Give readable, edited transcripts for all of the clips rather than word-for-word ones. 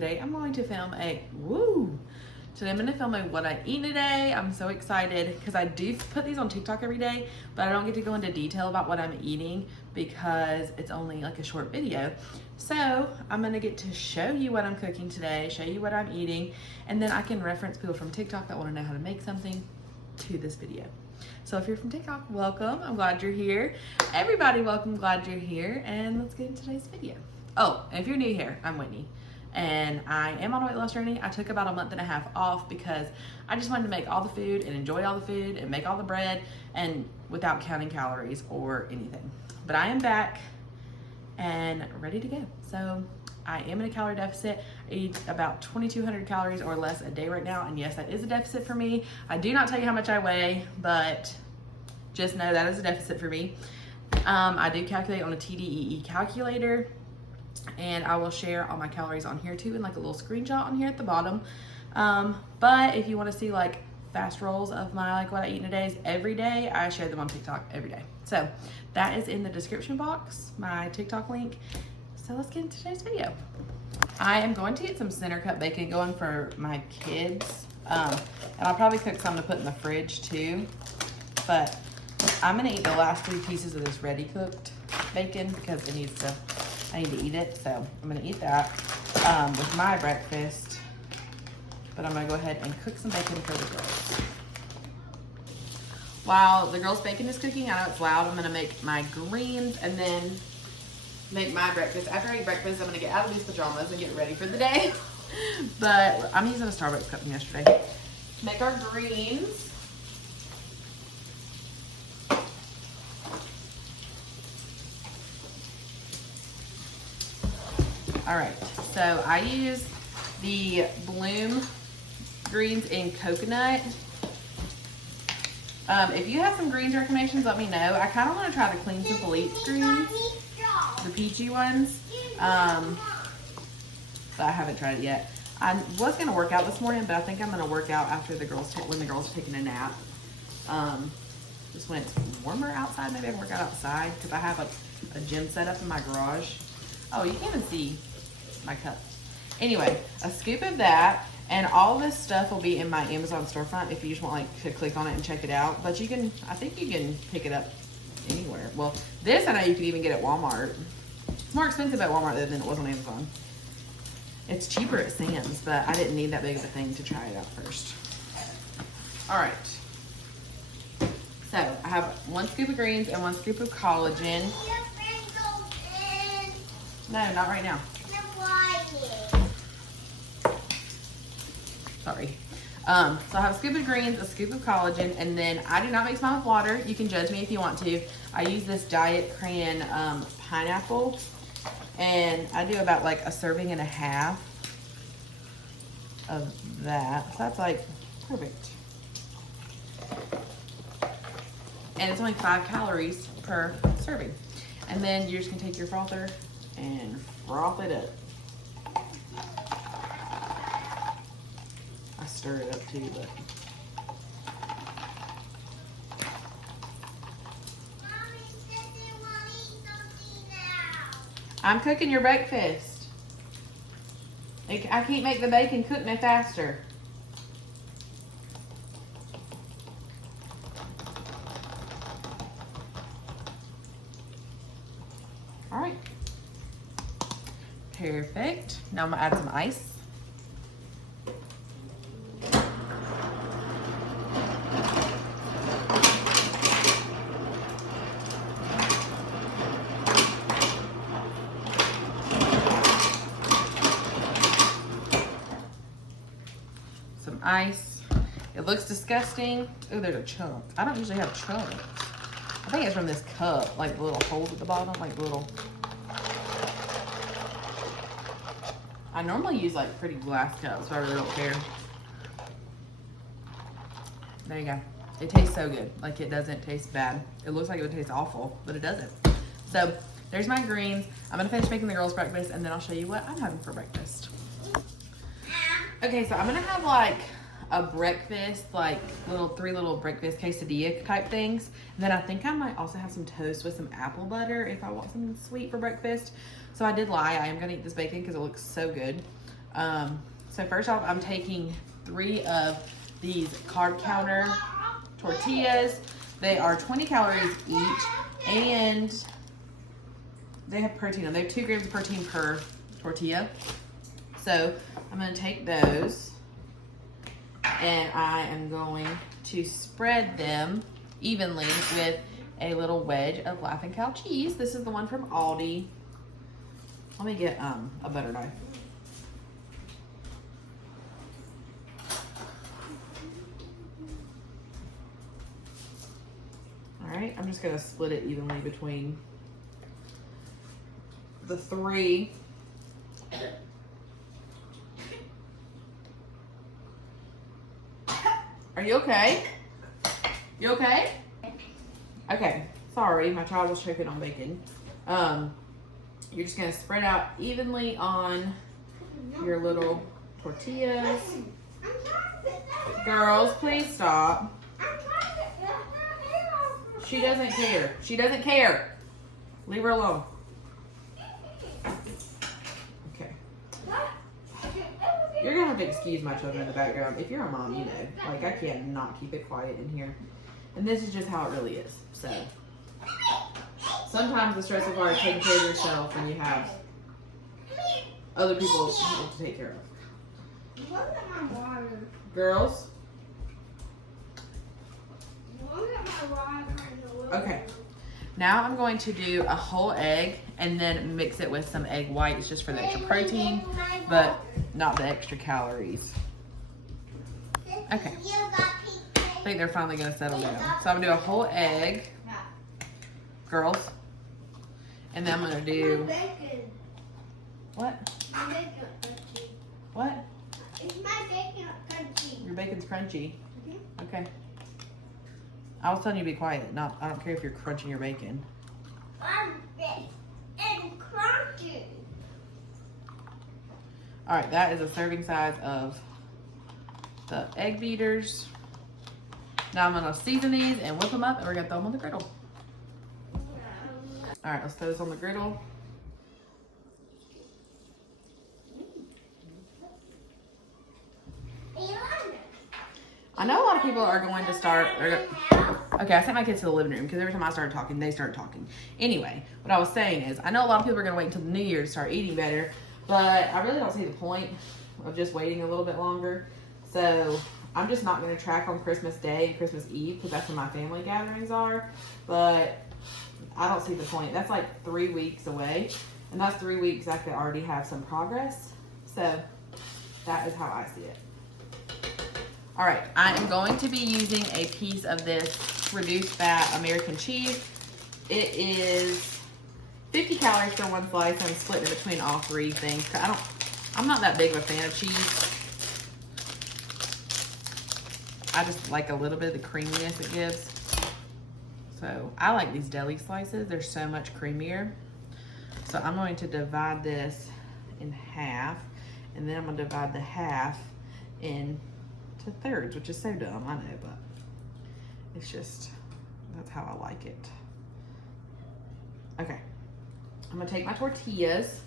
Today I'm going to film a what I eat today. I'm so excited because I do put these on TikTok every day, but I don't get to go into detail about what I'm eating because it's only like a short video. So I'm gonna get to show you what I'm cooking today, show you what I'm eating, and then I can reference people from TikTok that want to know how to make something to this video. So if you're from TikTok, welcome. I'm glad you're here. Everybody, welcome, glad you're here. And let's get into today's video. Oh, and if you're new here, I'm Whitney. And I am on a weight loss journey. I took about a month and a half off because I just wanted to make all the food and enjoy all the food and make all the bread and without counting calories or anything. But I am back and ready to go. So I am in a calorie deficit. I eat about 2,200 calories or less a day right now. And yes, that is a deficit for me. I do not tell you how much I weigh, but just know that is a deficit for me. I do calculate on a TDEE calculator, and I will share all my calories on here too in like a little screenshot on here at the bottom. But if you want to see like fast rolls of my like what I eat in a day every day, I share them on TikTok every day. So that is in the description box, my TikTok link. So let's get into today's video. I am going to get some center cut bacon going for my kids. And I'll probably cook some to put in the fridge too. But I'm gonna eat the last 3 pieces of this ready cooked bacon because I need to eat it. So I'm gonna eat that with my breakfast. But I'm gonna go ahead and cook some bacon for the girls. While the girls' bacon is cooking, I know it's loud, I'm gonna make my greens and then make my breakfast. After I eat breakfast, I'm gonna get out of these pajamas and get ready for the day. But I'm using a Starbucks cup from yesterday. Make our greens. All right, so I use the Bloom greens in coconut. If you have some greens recommendations, let me know. I kind of want to try the Clean Simple Eats greens, the peachy ones, but I haven't tried it yet. I was going to work out this morning, but I think I'm going to work out after the girls, when the girls are taking a nap. Just when it's warmer outside, maybe I can work out outside because I have like a gym set up in my garage. Oh, you can't even see my cup. Anyway, a scoop of that, and all this stuff will be in my Amazon storefront if you just want like to click on it and check it out. But you can, I think you can pick it up anywhere. Well, this I know you can even get at Walmart. It's more expensive at Walmart than it was on Amazon. It's cheaper at Sam's, but I didn't need that big of a thing to try it out first. All right. So I have 1 scoop of greens and 1 scoop of collagen. No, not right now. Sorry. So I have a scoop of greens, a scoop of collagen, and then I do not mix mine with water. You can judge me if you want to. I use this Diet Cran pineapple, and I do about like a serving and a half of that. So that's like perfect. And it's only 5 calories per serving. And then you're just gonna take your frother and froth it up. I stir it up too, but. I'm cooking your breakfast. I can't make the bacon cook no faster. All right. Perfect. Now I'm gonna add some ice. Some ice. It looks disgusting. Oh, there's a chunk. I don't usually have chunks. I think it's from this cup, like the little holes at the bottom, like little. I normally use like pretty glass cups, so I really don't care. There you go. It tastes so good. Like it doesn't taste bad. It looks like it would taste awful, but it doesn't. So there's my greens. I'm gonna finish making the girls' breakfast and then I'll show you what I'm having for breakfast. Okay, so I'm gonna have like a breakfast, like 3 little breakfast quesadilla type things. And then I think I might also have some toast with some apple butter if I want something sweet for breakfast. So I did lie, I am gonna eat this bacon because it looks so good. So first off, I'm taking 3 of these carb counter tortillas. They are 20 calories each, and they have protein on them. They have 2 grams of protein per tortilla. So I'm going to take those, and I am going to spread them evenly with a little wedge of Laughing Cow cheese. This is the one from Aldi. Let me get a butter knife. All right, I'm just gonna split it evenly between the 3. Are you okay? You okay? Okay, sorry, my child was choking on bacon. You're just gonna spread out evenly on your little tortillas. Girls, please stop. She doesn't care. She doesn't care. Leave her alone. Okay. You're gonna have to excuse my children in the background. If you're a mom, you know. Like, I can't not keep it quiet in here. And this is just how it really is. So, sometimes the stress requires taking care of yourself when you have other people to take care of. Look at my water. Girls? Look at my water. Okay. Now I'm going to do a whole egg and then mix it with some egg whites just for the extra protein, but not the extra calories. Okay. I think they're finally going to settle down. So I'm going to do a whole egg. Girls. And then I'm going to do... What? What? Is my bacon crunchy? Your bacon's crunchy. Okay. I was telling you to be quiet. I don't care if you're crunching your bacon. I'm big and crunchy. All right, that is a serving size of the egg beaters. Now I'm gonna season these and whip them up, and we're gonna throw them on the griddle. All right, let's throw this on the griddle. I know a lot of people are going to start. Okay, I sent my kids to the living room because every time I started talking, they started talking. Anyway, what I was saying is, I know a lot of people are going to wait until the new year to start eating better, but I really don't see the point of just waiting a little bit longer. So I'm just not going to track on Christmas Day and Christmas Eve because that's when my family gatherings are. But I don't see the point. That's like 3 weeks away, and that's 3 weeks I could already have some progress. So that is how I see it. All right, I am going to be using a piece of this reduced fat American cheese. It is 50 calories for one slice. I'm splitting it between all 3 things. I'm not that big of a fan of cheese. I just like a little bit of the creaminess it gives. So I like these deli slices. They're so much creamier. So I'm going to divide this in half, and then I'm gonna divide the half into thirds, which is so dumb, I know, but it's just, that's how I like it. Okay, I'm gonna take my tortillas,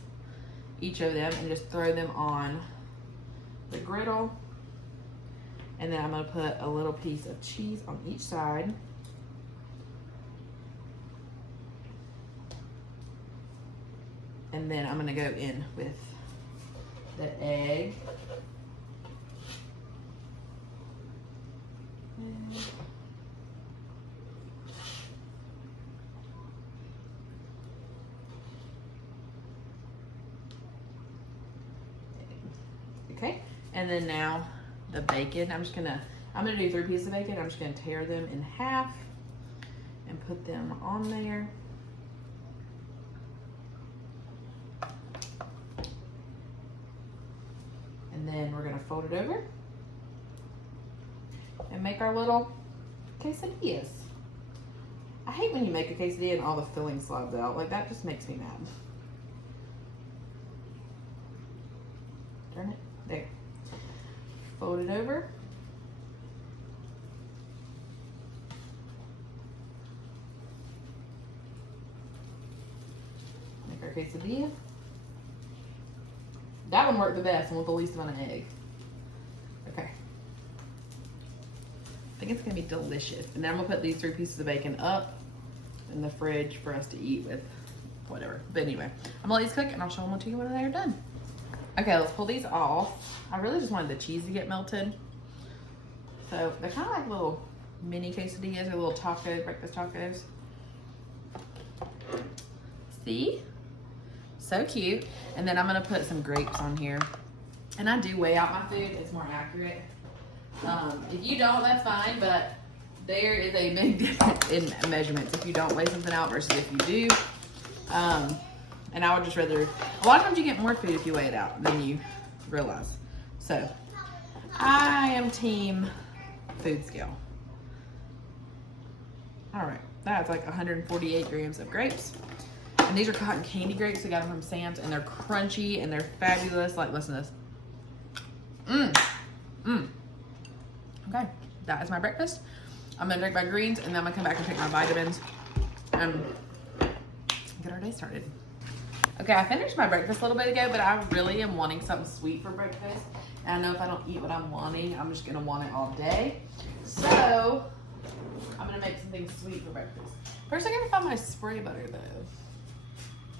each of them, and just throw them on the griddle, and then I'm gonna put a little piece of cheese on each side. And then I'm gonna go in with the egg. Okay, and then now the bacon. I'm gonna do 3 pieces of bacon. I'm just gonna tear them in half and put them on there. And then we're gonna fold it over and make our little quesadillas. I hate when you make a quesadilla and all the filling slobs out. Like, that just makes me mad. Turn it, there. Fold it over. Make our quesadilla. That one worked the best and with the least amount of egg. Okay. I think it's gonna be delicious. And then I'm gonna put these 3 pieces of bacon up in the fridge for us to eat with whatever. But anyway, I'm gonna let these cook and I'll show them to you when they're done. Okay, let's pull these off. I really just wanted the cheese to get melted. So they're kind of like little mini quesadillas or little tacos, breakfast tacos. See? So cute. And then I'm gonna put some grapes on here. And I do weigh out my food, it's more accurate. If you don't, that's fine, but there is a big difference in measurements if you don't weigh something out versus if you do. And I would just rather, a lot of times you get more food if you weigh it out than you realize. So, I am team food scale. All right, that's like 148 grams of grapes. And these are cotton candy grapes. I got them from Sam's and they're crunchy and they're fabulous. Like, listen to this. Okay, that is my breakfast. I'm gonna drink my greens and then I'm gonna come back and take my vitamins and get our day started. Okay, I finished my breakfast a little bit ago, but I really am wanting something sweet for breakfast. And I know if I don't eat what I'm wanting, I'm just gonna want it all day. So, I'm gonna make something sweet for breakfast. First, I gotta find my spray butter though.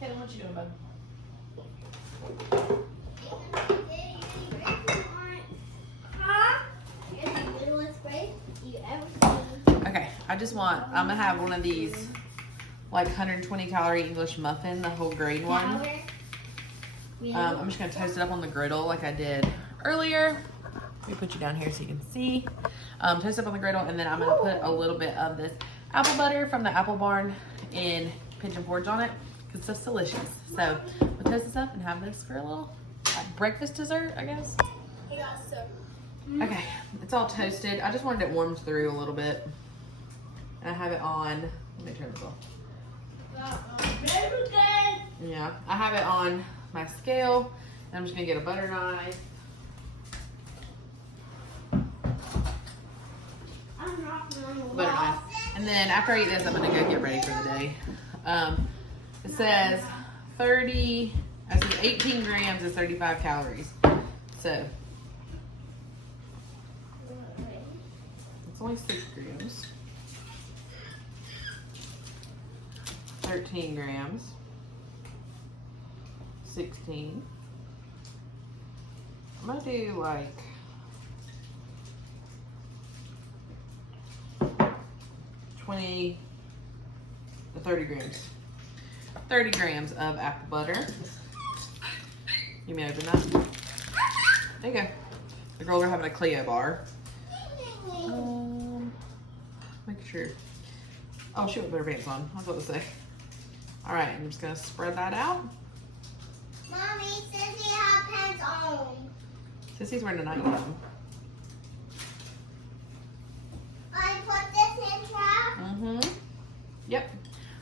Kaden, what you doing, bud? Okay, I just want, I'm gonna have one of these like 120 calorie English muffin, the whole grain one. I'm just gonna toast it up on the griddle like I did earlier. Let me put you down here so you can see. Toast it up on the griddle, and then I'm gonna put a little bit of this apple butter from the Apple Barn in Pigeon Forge on it, because it's delicious. So we'll toast this up and have this for a little breakfast dessert, I guess. Okay, it's all toasted. I just wanted it warmed through a little bit. And I have it on, let me turn this off. Yeah, I have it on my scale. And I'm just gonna get a butter knife. Butter knife. And then after I eat this, I'm gonna go get ready for the day. It says 18 grams is 35 calories. So, it's only 6 grams. 13 grams. 16. I'm gonna do like 20 to 30 grams. 30 grams of apple butter. You may open that. There you go. The girls are having a Clio bar. Make sure. Oh, she put her pants on. I was about to say. All right, I'm just gonna spread that out. Mommy, Sissy has pants on. Sissy's wearing a nightgown. I put this in trap. Yep.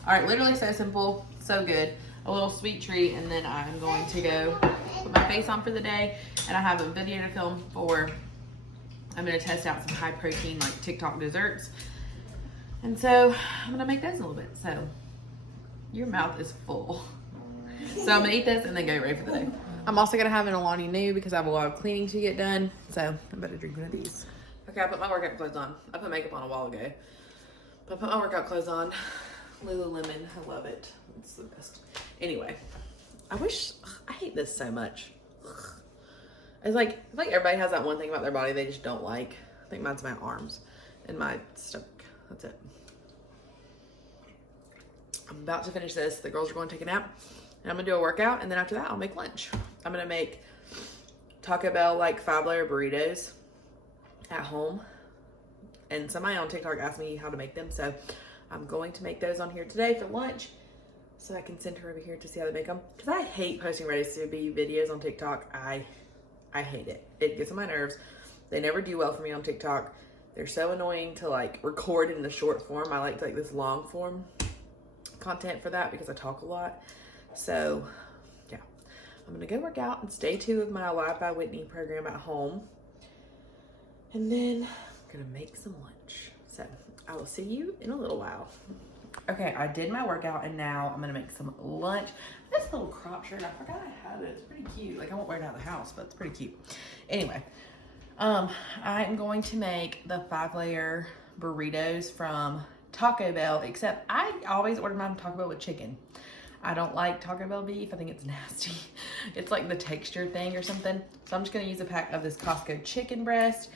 All right, literally so simple, so good. A little sweet treat, and then I'm going to go put my face on for the day. And I have a video to film for, I'm gonna test out some high protein like TikTok desserts. And so I'm gonna make those a little bit. So your mouth is full. So I'm gonna eat this and then get ready for the day. I'm also gonna have an Alani Nu because I have a lot of cleaning to get done. So I better drink one of these. Okay, I put my workout clothes on. I put makeup on a while ago. But I put my workout clothes on. Lululemon, I love it. It's the best. Anyway, I hate this so much. It's like everybody has that one thing about their body they just don't like. I think mine's my arms and my stomach. That's it. I'm about to finish this. The girls are going to take a nap. And I'm gonna do a workout, and then after that, I'll make lunch. I'm gonna make Taco Bell like 5-layer burritos at home. And somebody on TikTok asked me how to make them, so I'm going to make those on here today for lunch, so I can send her over here to see how they make them. Because I hate posting ready-to-be videos on TikTok. I hate it. It gets on my nerves. They never do well for me on TikTok. They're so annoying to like record in the short form. I like this long form content for that because I talk a lot. So yeah, I'm gonna go work out and stay tuned with my Alive by Whitney program at home. And then I'm gonna make some lunch. So I will see you in a little while. Okay, I did my workout and now I'm gonna make some lunch. This little crop shirt, I forgot I had it. It's pretty cute. Like I won't wear it out of the house, but it's pretty cute. Anyway, I am going to make the 5-layer burritos from Taco Bell, except I always order mine from Taco Bell with chicken. I don't like Taco Bell beef. I think it's nasty. It's like the texture thing or something. So I'm just gonna use a pack of this Costco chicken breast,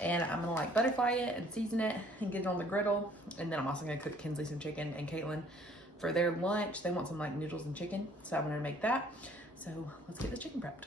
and I'm gonna like butterfly it and season it and get it on the griddle. And then I'm also gonna cook Kinsley some chicken and Caitlin for their lunch. They want some like noodles and chicken. So I'm gonna make that. So let's get the chicken prepped.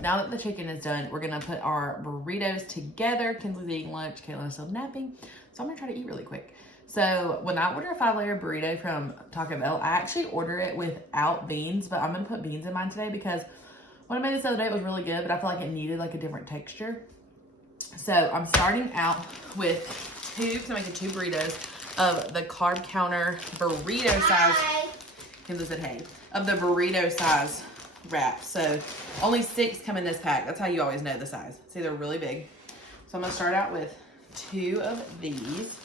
Now that the chicken is done, we're gonna put our burritos together. Kinsley's eating lunch, Caitlin's still napping. So I'm gonna try to eat really quick. So when I order a 5-layer burrito from Taco Bell, I actually order it without beans, but I'm gonna put beans in mine today because when I made this the other day, it was really good, but I feel like it needed like a different texture. So I'm starting out with because I'm making 2 burritos of the Carb Counter burrito size. Kinsley said hey. Of the burrito size wrap. So only 6 come in this pack. That's how you always know the size. See, they're really big. So I'm gonna start out with 2 of these.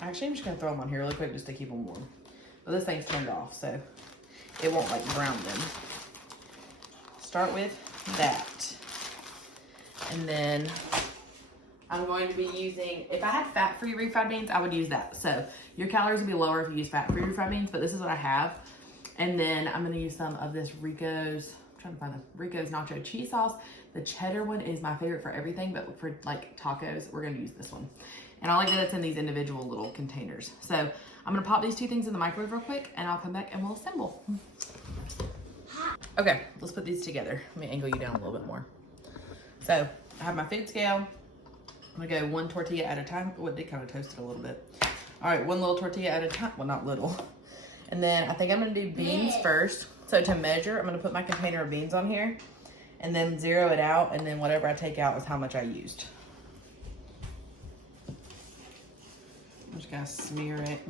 Actually, I'm just gonna throw them on here really quick just to keep them warm. But this thing's turned off, so it won't like brown them. Start with that. And then I'm going to be using, if I had fat-free refried beans, I would use that. So your calories would be lower if you use fat-free refried beans, but this is what I have. And then I'm gonna use some of this Rico's, I'm trying to find the Rico's nacho cheese sauce. The cheddar one is my favorite for everything, but for like tacos, we're gonna use this one. And I like that it's in these individual little containers. So I'm gonna pop these 2 things in the microwave real quick and I'll come back and we'll assemble. Okay, let's put these together. Let me angle you down a little bit more. So I have my food scale. I'm gonna go 1 tortilla at a time. Oh, it did kind of toast it a little bit. All right, 1 little tortilla at a time. Well, not little. And then I think I'm gonna do beans first. So to measure, I'm gonna put my container of beans on here and then zero it out, and then whatever I take out is how much I used. I'm just gonna smear it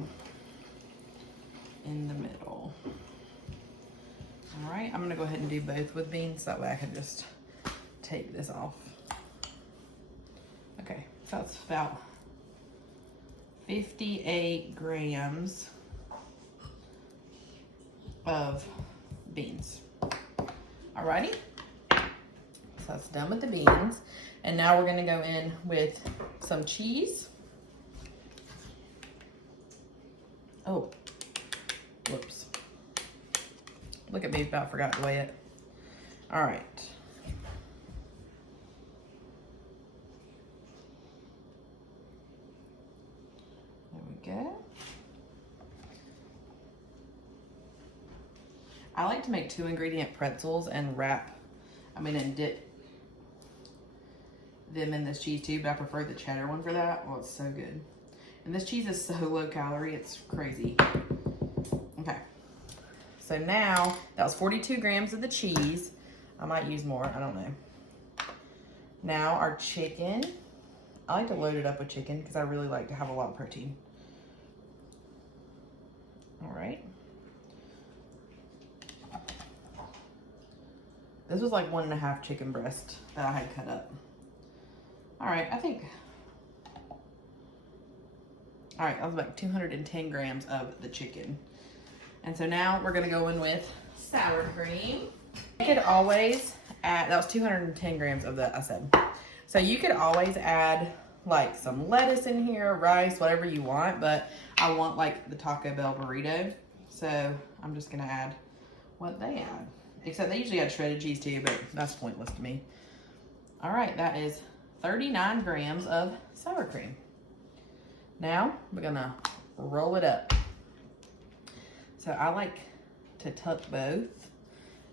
in the middle. All right, I'm gonna go ahead and do both with beans, that way I can just take this off. Okay, so that's about 58 grams of beans. Alrighty, so that's done with the beans. And now we're gonna go in with some cheese. Oh, whoops. Look at me, about forgot to weigh it. All right. There we go. I like to make 2-ingredient pretzels and and dip them in this cheese too, but I prefer the cheddar one for that. Oh, it's so good. And this cheese is so low calorie, it's crazy. Okay. So now, that was 42 grams of the cheese. I might use more, I don't know. Now our chicken. I like to load it up with chicken because I really like to have a lot of protein. All right. This was like 1.5 chicken breast that I had cut up. All right, all right, that was about 210 grams of the chicken. And so now we're gonna go in with sour cream. You could always add, that was 210 grams of that I said. So you could always add like some lettuce in here, rice, whatever you want, but I want like the Taco Bell burrito. So I'm just gonna add what they add. Except they usually add shredded cheese too, but that's pointless to me. All right, that is 39 grams of sour cream. Now we're gonna roll it up. So I like to tuck both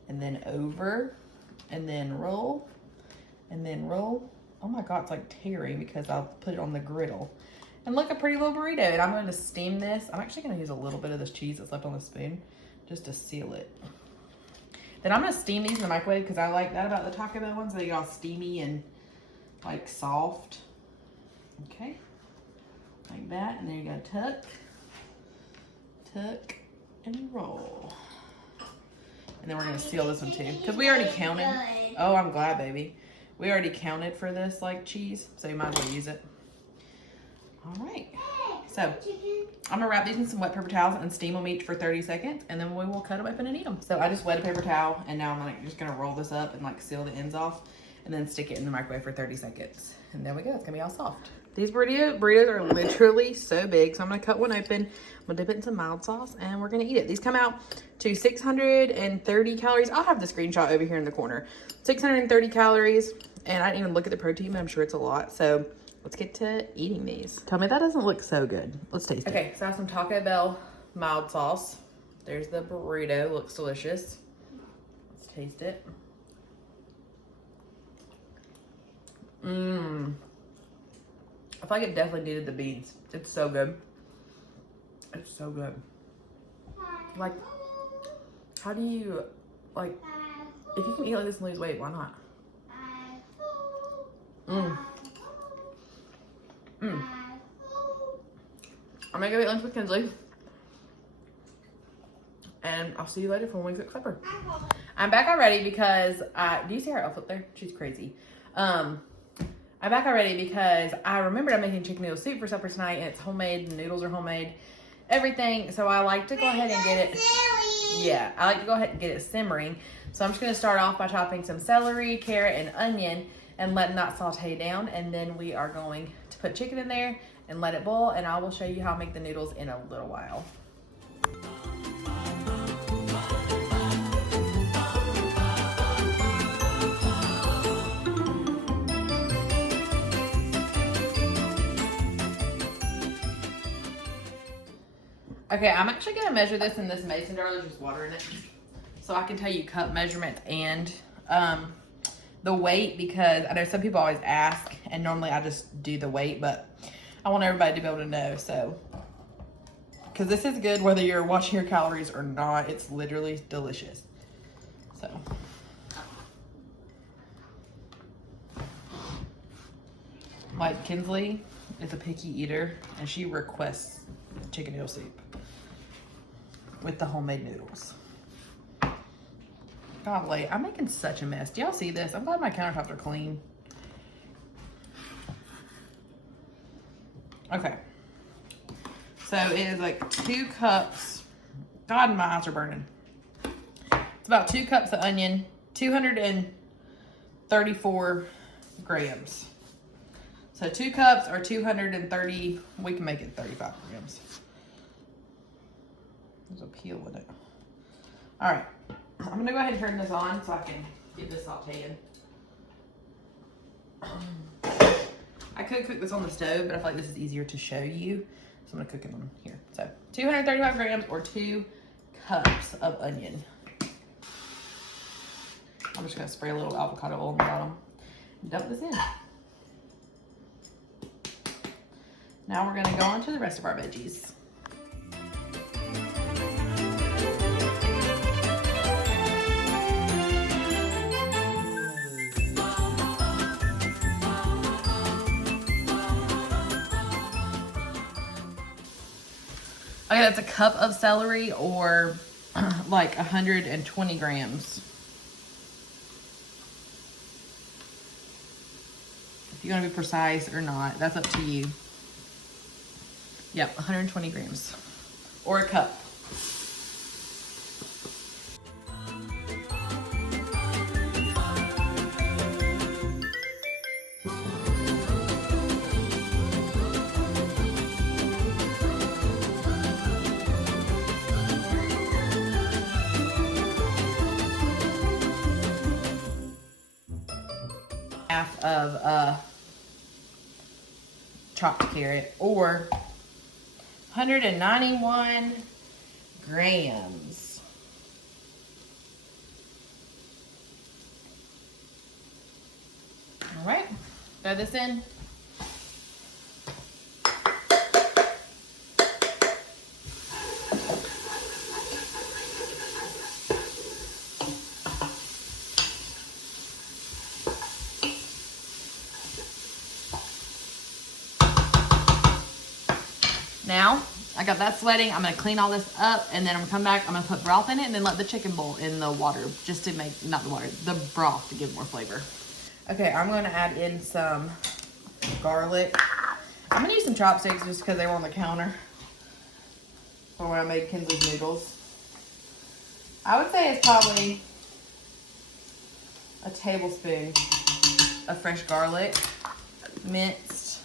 and then over and then roll and then roll. Oh my God, it's like tearing because I'll put it on the griddle. And look, a pretty little burrito. And I'm going to steam this. I'm actually going to use a little bit of this cheese that's left on the spoon just to seal it. Then I'm going to steam these in the microwave because I like that about the Taco Bell ones. They get all steamy and like soft. Okay. Like that. And then you got tuck, tuck, and roll. And then we're going to seal this one too because we already counted. Oh, I'm glad, baby. We already counted for this like cheese, so you might as well use it. All right. So I'm gonna wrap these in some wet paper towels and steam them each for 30 seconds, and then we will cut them open and eat them. So I just wet a paper towel, and now I'm like just gonna roll this up and like seal the ends off, and then stick it in the microwave for 30 seconds. And there we go. It's gonna be all soft. These burritos are literally so big, so I'm gonna cut one open. I'm gonna dip it in some mild sauce, and we're gonna eat it. These come out to 630 calories. I'll have the screenshot over here in the corner. 630 calories, and I didn't even look at the protein, but I'm sure it's a lot. So let's get to eating these. Tell me that doesn't look so good. Let's taste it. Okay, so I have some Taco Bell mild sauce. There's the burrito. Looks delicious. Let's taste it. Mmm. I feel like it definitely needed the beans. It's so good. It's so good. Like, how do you, like, if you can eat like this and lose weight, why not? Mmm. Mmm. I'm gonna go eat lunch with Kinsley. And I'll see you later for when we cook supper. I'm back already because do you see her outfit there? She's crazy. I'm back already because I remembered I'm making chicken noodle soup for supper tonight, and it's homemade. The noodles are homemade. Everything. So I like to go ahead and get it. Yeah, I like to go ahead and get it simmering. So I'm just gonna start off by chopping some celery, carrot, and onion, and letting that saute down. And then we are going to put chicken in there and let it boil. And I will show you how I make the noodles in a little while. Okay, I'm actually gonna measure this in this mason jar. There's just water in it, so I can tell you cup measurement and the weight, because I know some people always ask, and normally I just do the weight, but I want everybody to be able to know. So, because this is good whether you're watching your calories or not, it's literally delicious. So, like Kinsley is a picky eater, and she requests chicken noodle soup with the homemade noodles. Golly, I'm making such a mess. Do y'all see this? I'm glad my countertops are clean. Okay. So it is like 2 cups. God, my eyes are burning. It's about 2 cups of onion, 234 grams. So 2 cups or 230, we can make it 35 grams. There's a peel in it. All right, I'm gonna go ahead and turn this on so I can get this sauteing. I could cook this on the stove, but I feel like this is easier to show you. So I'm gonna cook it on here. So 235 grams or 2 cups of onion. I'm just gonna spray a little avocado oil on the bottom and dump this in. Now we're gonna go on to the rest of our veggies. Okay, that's a cup of celery, or like 120 grams. If you're gonna be precise or not, that's up to you. Yep, 120 grams, or a cup. Half of chopped carrot, or 191 grams. All right, Throw this in. Now, I got that sweating. I'm gonna clean all this up and then I'm gonna come back. I'm gonna put broth in it and then let the chicken boil in the water just to make, not the water, the broth to give more flavor. Okay, I'm gonna add in some garlic. I'm gonna use some chopsticks just because they were on the counter for when I made Kinsley's noodles. I would say it's probably a tablespoon of fresh garlic, minced.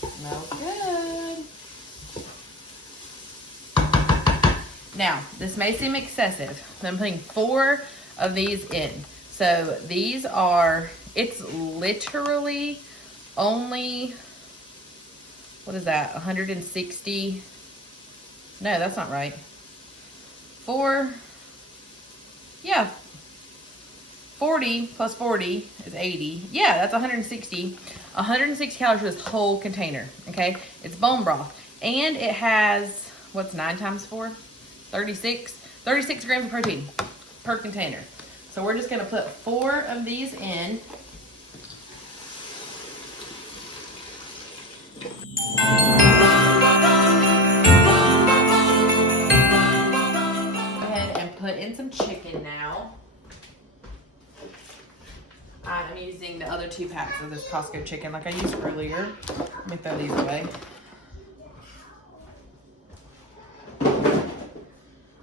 Smells good. Now, this may seem excessive, but I'm putting 4 of these in. So these are, it's literally only, what is that, 160? No, that's not right. 4, yeah, 40 plus 40 is 80. Yeah, that's 160. 160 calories for this whole container, okay? It's bone broth. And it has, what's 9 times 4? 36. 36 grams of protein per container. So we're just gonna put 4 of these in. Go ahead and put in some chicken now. I'm using the other 2 packs of this Costco chicken like I used earlier. Let me throw these away.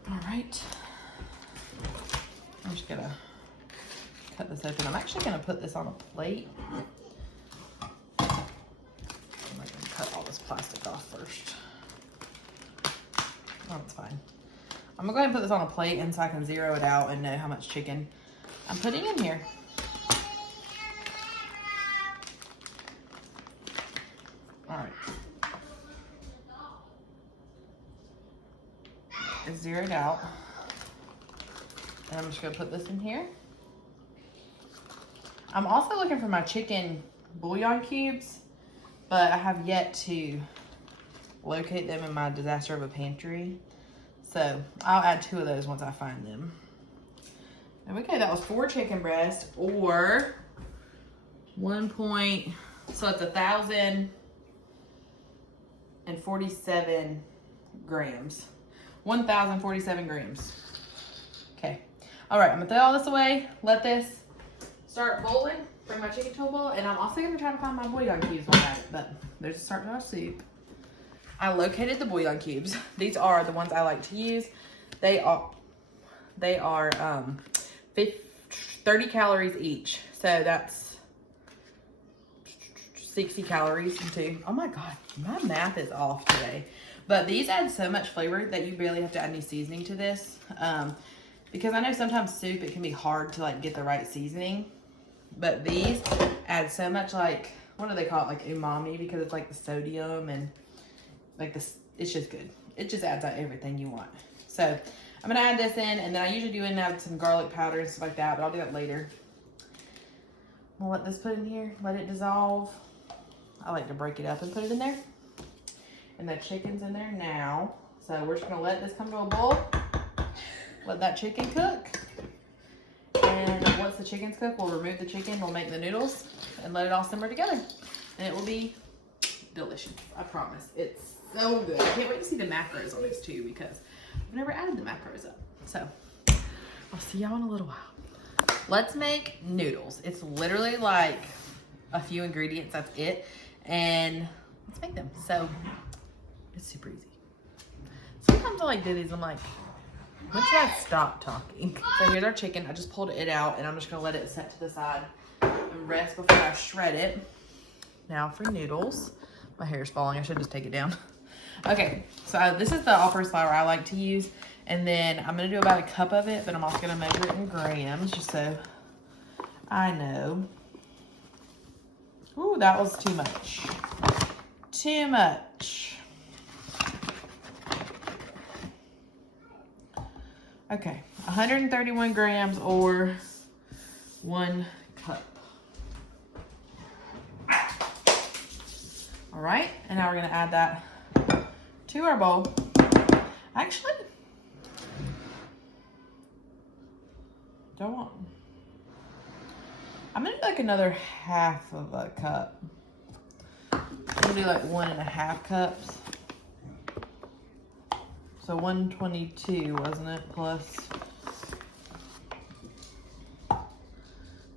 All right. I'm just gonna cut this open. I'm actually gonna put this on a plate. I'm gonna cut all this plastic off first. Oh, it's fine. I'm gonna go ahead and put this on a plate and so I can zero it out and know how much chicken I'm putting in here. All right. It's zeroed out. And I'm just gonna put this in here. I'm also looking for my chicken bouillon cubes, but I have yet to locate them in my disaster of a pantry. So I'll add 2 of those once I find them. And okay, that was 4 chicken breasts or 1 point, so it's 1,047 grams. 1,047 grams. Okay. All right, I'm gonna throw all this away, let this start boiling, bring my chicken to a boil, and I'm also gonna try to find my bouillon cubes while I'm at it, but there's a start to our soup. I located the bouillon cubes. These are the ones I like to use. They are 30 calories each. So that's 60 calories into, oh my God, my math is off today. But these add so much flavor that you barely have to add any seasoning to this. Because I know sometimes soup, it can be hard to like get the right seasoning. But these add so much like, what do they call it? Like umami, because it's like the sodium and like this, it's just good. It just adds out everything you want. So I'm gonna add this in, and then I usually do add some garlic powder and stuff like that, but I'll do that later. I'll let this put in here, let it dissolve. I like to break it up and put it in there. And the chicken's in there now. So we're just gonna let this come to a boil. Let that chicken cook. And once the chicken's cooked, we'll remove the chicken, we'll make the noodles, and let it all simmer together. And it will be delicious, I promise. It's so good. I can't wait to see the macros on this too, because I've never added the macros up. So I'll see y'all in a little while. Let's make noodles. It's literally like a few ingredients, that's it. And let's make them. So it's super easy. Sometimes I like do these, I'm like, when should I stop talking? So here's our chicken. I just pulled it out and I'm just gonna let it set to the side and rest before I shred it. Now for noodles. My hair is falling, I should just take it down. Okay, so this is the all-purpose flour I like to use. And then I'm gonna do about a cup of it, but I'm also gonna measure it in grams just so I know. Ooh, that was too much. Too much. Okay, 131 grams or 1 cup. All right, and now we're gonna add that to our bowl. Actually, I'm gonna do like another half of a cup. I'm gonna do like 1.5 cups. So 122, wasn't it? Plus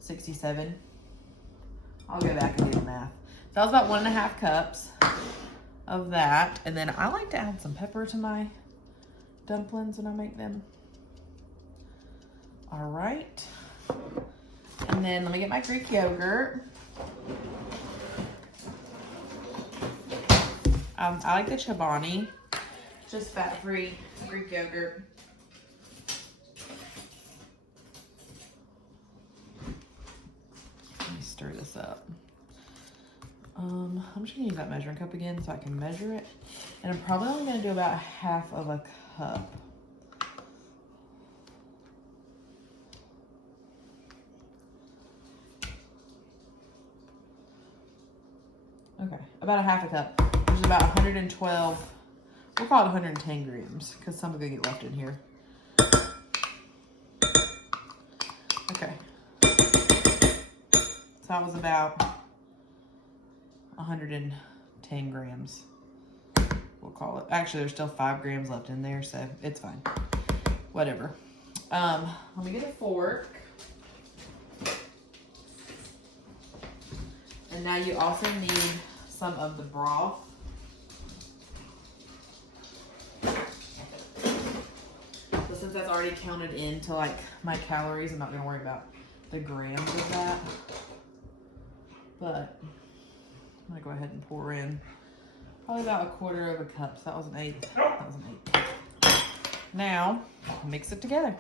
67. I'll go back and do the math. So that was about 1.5 cups of that. And then I like to add some pepper to my dumplings when I make them. All right. And then let me get my Greek yogurt. I like the Chobani, just fat-free Greek yogurt. Let me stir this up. I'm just gonna use that measuring cup again so I can measure it. And I'm probably only gonna do about half of a cup. Okay, about a half a cup, which is about 112, we'll call it 110 grams, because some of it get left in here. Okay. So that was about 110 grams, we'll call it. Actually, there's still 5 grams left in there, so it's fine. Whatever. Let me get a fork. And now you also need some of the broth. So since that's already counted into like my calories, I'm not gonna worry about the grams of that. But I'm gonna go ahead and pour in probably about 1/4 of a cup. So that was an 1/8. That was an 1/8. Now, mix it together.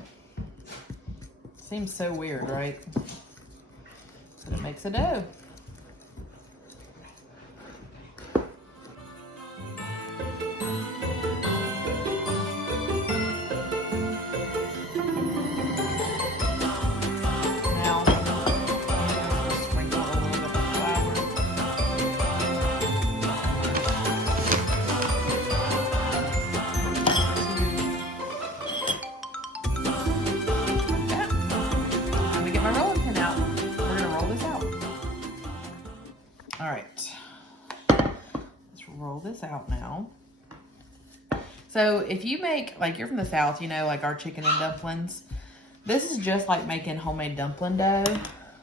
Seems so weird, right? But it makes a dough. This out now. So if you make, like you're from the South, you know, like our chicken and dumplings, this is just like making homemade dumpling dough.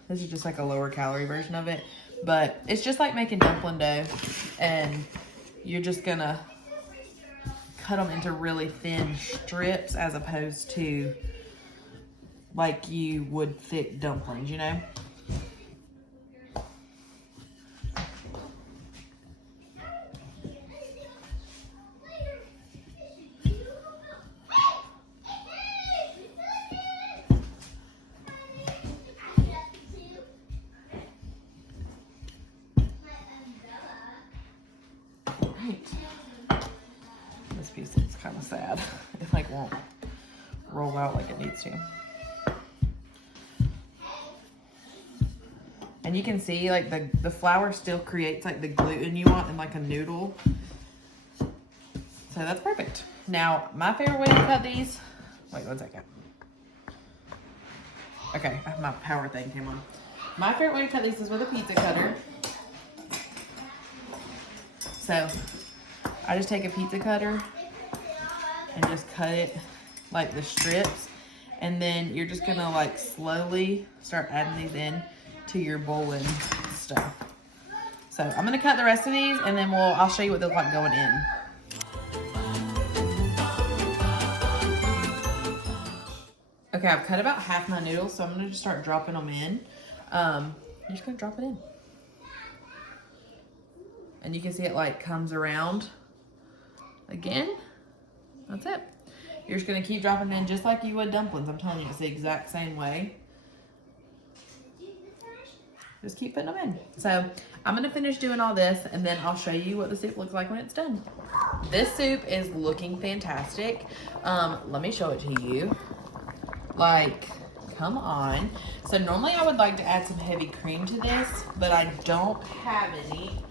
This is just like a lower calorie version of it, but it's just like making dumpling dough, and you're just gonna cut them into really thin strips as opposed to like you would thick dumplings, you know? This piece looks kind of sad. It like won't roll out like it needs to. And you can see like the flour still creates like the gluten you want in like a noodle. So that's perfect. Now, my favorite way to cut these, wait 1 second. Okay, my power thing came on. My favorite way to cut these is with a pizza cutter. So I just take a pizza cutter and just cut it like the strips, and then you're just gonna like slowly start adding these in to your bowl and stuff. So I'm gonna cut the rest of these, and then I'll show you what they look like going in. Okay, I've cut about half my noodles, so I'm gonna just start dropping them in. You're just gonna drop it in. And you can see it like comes around again. That's it. You're just gonna keep dropping in just like you would dumplings. I'm telling you, it's the exact same way. Just keep putting them in. So I'm gonna finish doing all this, and then I'll show you what the soup looks like when it's done. This soup is looking fantastic. Let me show it to you. Like, come on. So normally I would like to add some heavy cream to this, but I don't have any.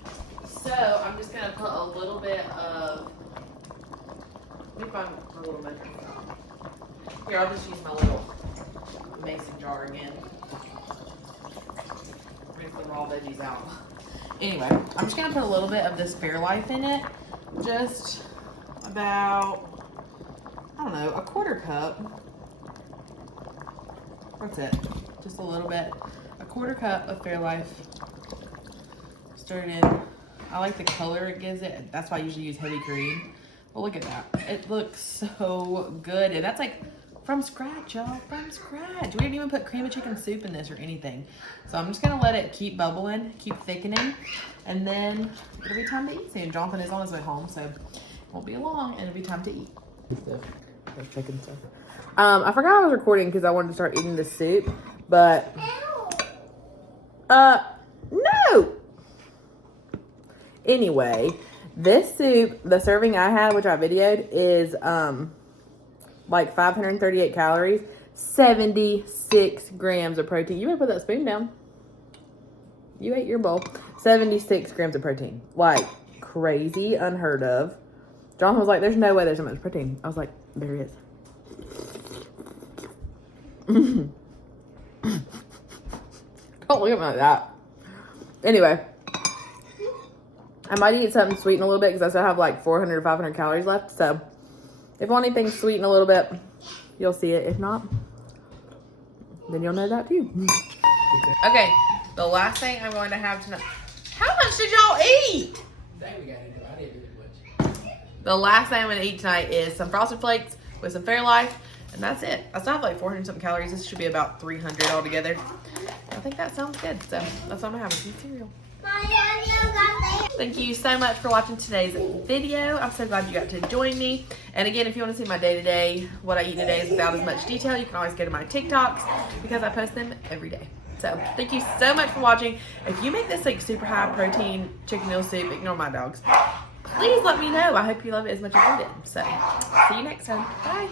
So I'm just gonna put a little bit of, let me find my little measuring cup. Here, I'll just use my little mason jar again. Rinse the raw veggies out. Anyway, I'm just gonna put a little bit of this Fairlife in it. Just about, I don't know, a quarter cup. That's it. Just a little bit. A quarter cup of Fairlife. Stir it in. I like the color it gives it. That's why I usually use heavy cream. But look at that. It looks so good. And that's like from scratch, y'all. From scratch. We didn't even put cream of chicken soup in this or anything. So I'm just going to let it keep bubbling, keep thickening. And then it'll be time to eat soon. Jonathan is on his way home, so it won't be long and it'll be time to eat. Chicken stuff. I forgot I was recording because I wanted to start eating the soup, but no. Anyway, this soup, the serving I had, which I videoed, is like 538 calories, 76 grams of protein. You better put that spoon down. You ate your bowl. 76 grams of protein. Like crazy, unheard of. John was like, there's no way there's so much protein. I was like, there is. Don't look at me like that. Anyway, I might eat something sweet in a little bit because I still have like 400 or 500 calories left. So if you want anything sweet in a little bit, you'll see it. If not, then you'll know that too. Okay, the last thing I'm going to have tonight. How much did y'all eat? The last thing I'm going to eat tonight is some Frosted Flakes with some Fairlife. And that's it. I still have like 400 something calories. This should be about 300 altogether. I think that sounds good. So that's what I'm having. Some cereal. Thank you so much for watching today's video. I'm so glad you got to join me. And again, if you want to see my day-to-day, what I eat in a day is without as much detail, you can always go to my TikToks because I post them every day. So thank you so much for watching. If you make this like super high protein chicken noodle soup, ignore my dogs. Please let me know. I hope you love it as much as I did. So see you next time. Bye.